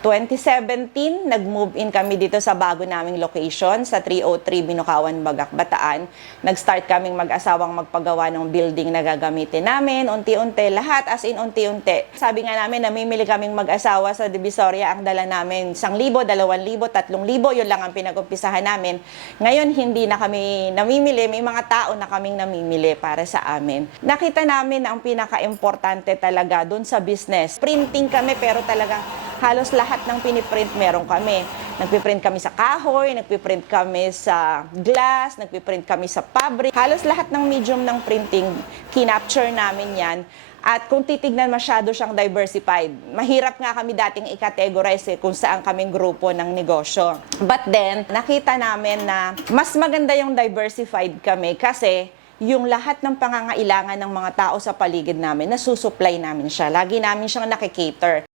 2017, nag-move in kami dito sa bago naming location sa 303 Binukawan, Bagak, Bataan. Nag-start kaming mag-asawang magpagawa ng building na gagamitin namin. Unti-unti, lahat as in unti-unti. Sabi nga namin, namimili kaming mag-asawa sa Divisoria. Ang dala namin 1,000, 2,000, 3,000. Yun lang ang pinag-umpisahan namin. Ngayon, hindi na kami namimili. May mga tao na kaming namimili para sa amin. Nakita namin na ang pinaka-importante talaga dun sa business. Printing kami pero talagang halos lahat ng piniprint meron kami. Nagpiprint kami sa kahoy, nagpiprint kami sa glass, nagpiprint kami sa fabric. Halos lahat ng medium ng printing, kinapture namin yan. At kung titignan, masyado siyang diversified. Mahirap nga kami dating i-categorize kung saan kaming grupo ng negosyo. But then, nakita namin na mas maganda yung diversified kami kasi yung lahat ng pangangailangan ng mga tao sa paligid namin, nasusupply namin siya. Lagi namin siyang nakikater.